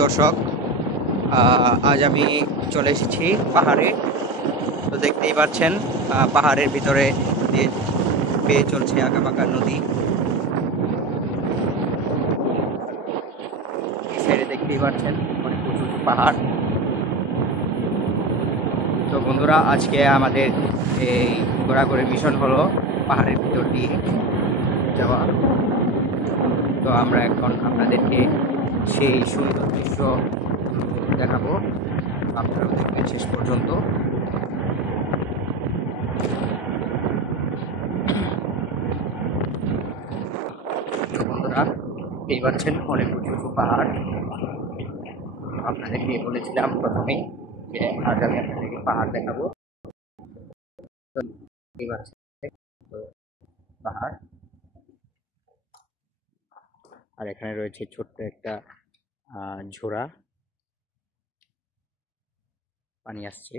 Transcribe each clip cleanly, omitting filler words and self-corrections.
দর্শক, আজ আমি চলে এসেছি পাহাড়ে। তো দেখতেই পাচ্ছেন, পাহাড়ের ভিতরে দিয়ে বেয়ে চলছে আঁকাবাঁকা নদী। এই সাইডে দেখতেই পাচ্ছেন অনেক উঁচু উঁচু পাহাড়। তো বন্ধুরা, আজকে আমাদের এই ঘোরাঘুরির মিশন হলো পাহাড়ের ভিতর দিয়ে যাওয়া। তো আমরা এখন আপনাদেরকে সেই সুন্দর দৃশ্য দেখাবো, আপনারাও দেখবেন শেষ পর্যন্ত। তো বন্ধুরা, দেখতেই পাচ্ছেন অনেক উঁচু উঁচু পাহাড়। আপনাদেরকে বলেছিলাম প্রথমেই যে আজ আমি আপনাদেরকে পাহাড় দেখাবো। তো দেখতেই পাচ্ছেন, তো পাহাড়, আর এখানে রয়েছে ছোট্ট একটা ঝোড়া, পানি আসছে।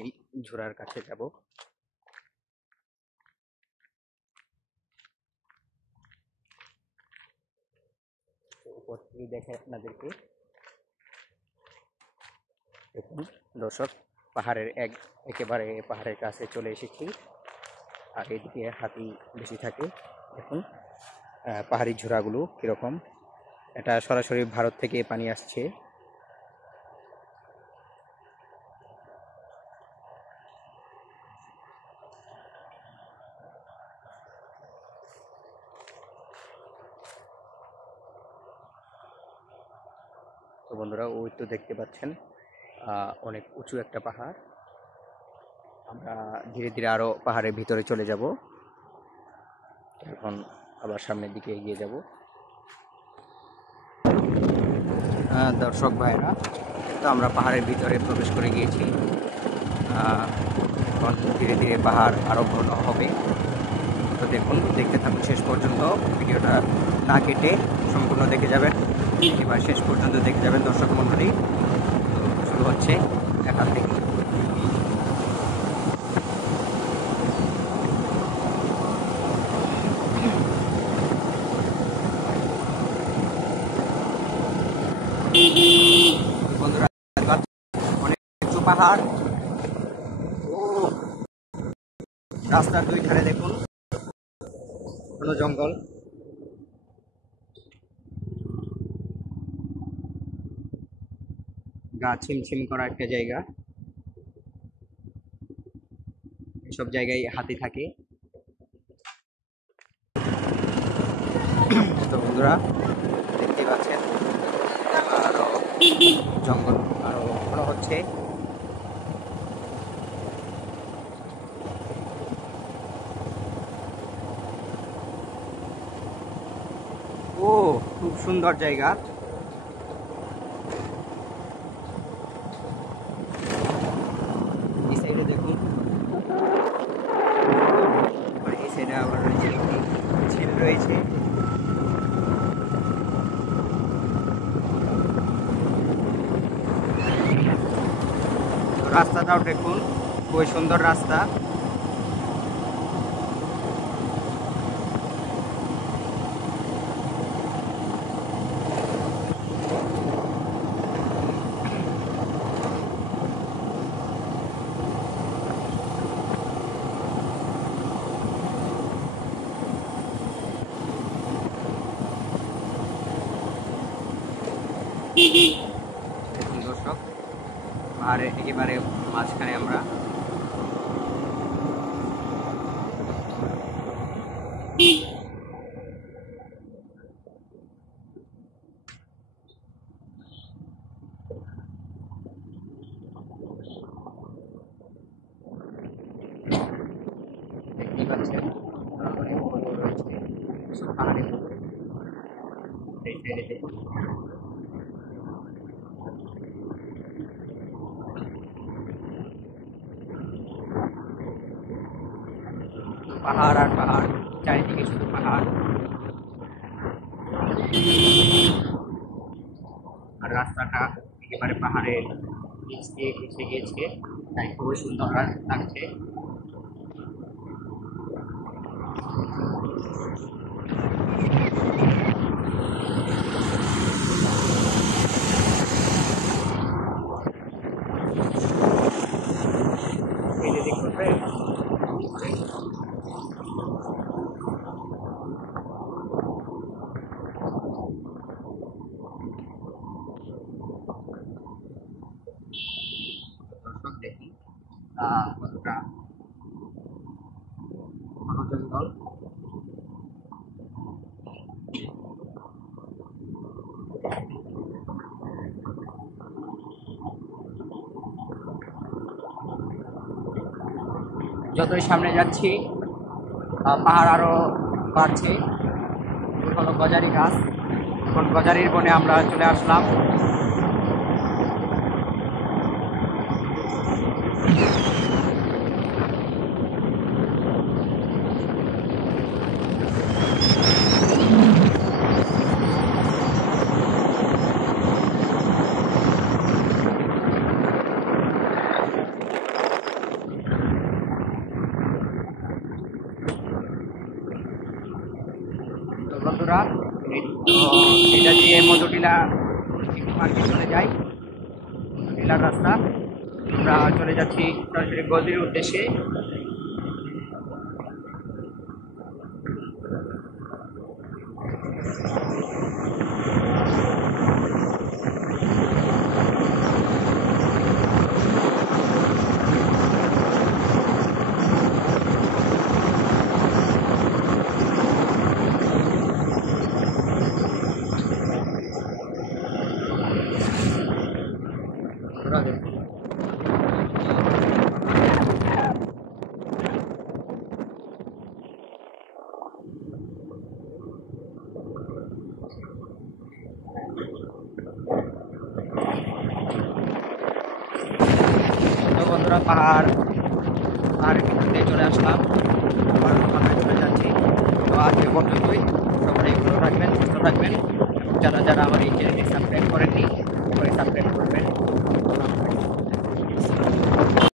এই ঝোড়ার কাছে যাব। উপর থেকে দেখে আপনাদেরকে দেখুন দর্শক, পাহাড়ের একেবারে পাহাড়ের কাছে চলে এসেছি। আর এদিকে হাতি বেশি থাকে। দেখুন পাহাড়ি ঝোড়াগুলো কিরকম। এটা সরাসরি ভারত থেকে পানি আসছে। তো বন্ধুরা, ওই তো দেখতে পাচ্ছেন অনেক উঁচু একটা পাহাড়। আমরা ধীরে ধীরে আরো পাহাড়ের ভিতরে চলে যাব। এখন আবার সামনের দিকে এগিয়ে যাব। দর্শক ভাইরা, তো আমরা পাহাড়ের ভিতরে প্রবেশ করে গিয়েছি। এখন ধীরে ধীরে পাহাড় আরো ঘন হবে। তো দেখুন, দেখতে থাকুন শেষ পর্যন্ত, ভিডিওটা না কেটে সম্পূর্ণ দেখে যাবেন। এবার শেষ পর্যন্ত দেখে যাবেন দর্শক মণ্ডলী। তো শুরু হচ্ছে এখান থেকে। বন্ধুরা, অনেক উঁচু পাহাড়। ও, রাস্তার দুই ধারে দেখুন ঘন জঙ্গল। গা ছিমছিম করা একটা জায়গা। এসব জায়গায় হাতি থাকে। তো বন্ধুরা, দেখতে পাচ্ছেন আরো জঙ্গল আরো ঘন হচ্ছে। ও, খুব সুন্দর জায়গা। এই সাইডে দেখুন, আর এই সাইডে আবার রয়েছে একটি ঝিল রয়েছে। রাস্তাটাও দেখুন, খুবই সুন্দর রাস্তা। দেখুন দর্শক, পাহাড়ের একেবারে মাঝখানে আমরা। দেখতেই পাচ্ছেন অনেক মন্দির রয়েছে পাহাড়ের উপরে। এই সাইডে দেখুন, পাহাড় আর পাহাড়, চারিদিকে শুধু পাহাড়। আর রাস্তাটা একেবারে পাহাড়ের নিচ দিয়ে এসে গিয়েছে, তাই খুবই সুন্দর লাগছে। এই যে দেখতে পাচ্ছেন, দর্শক দেখি কতটা ঘন জঙ্গল। যতই সামনে যাচ্ছি পাহাড় আরো বাড়ছে। এই হলো গজারি গাছ। এখন গজারির বনে আমরা চলে আসলাম। তো বন্ধুরা, এটা দিয়ে মধুটিলা মার্কেট চলে যাই, মধুটিলার রাস্তা। আমরা চলে যাচ্ছি সরাসরি গদির উদ্দেশ্যে। তো বন্ধুরা, পাহাড়ের ভিতরে চলে আসলাম, আবার আমরা চলে যাচ্ছি। তো আজ এ পর্যন্তই। সকলেই ভালো থাকবেন, সুস্থ থাকবেন। যারা যারা আমার এই চ্যানেলটি সাবস্ক্রাইব করেননি, সাবস্ক্রাইব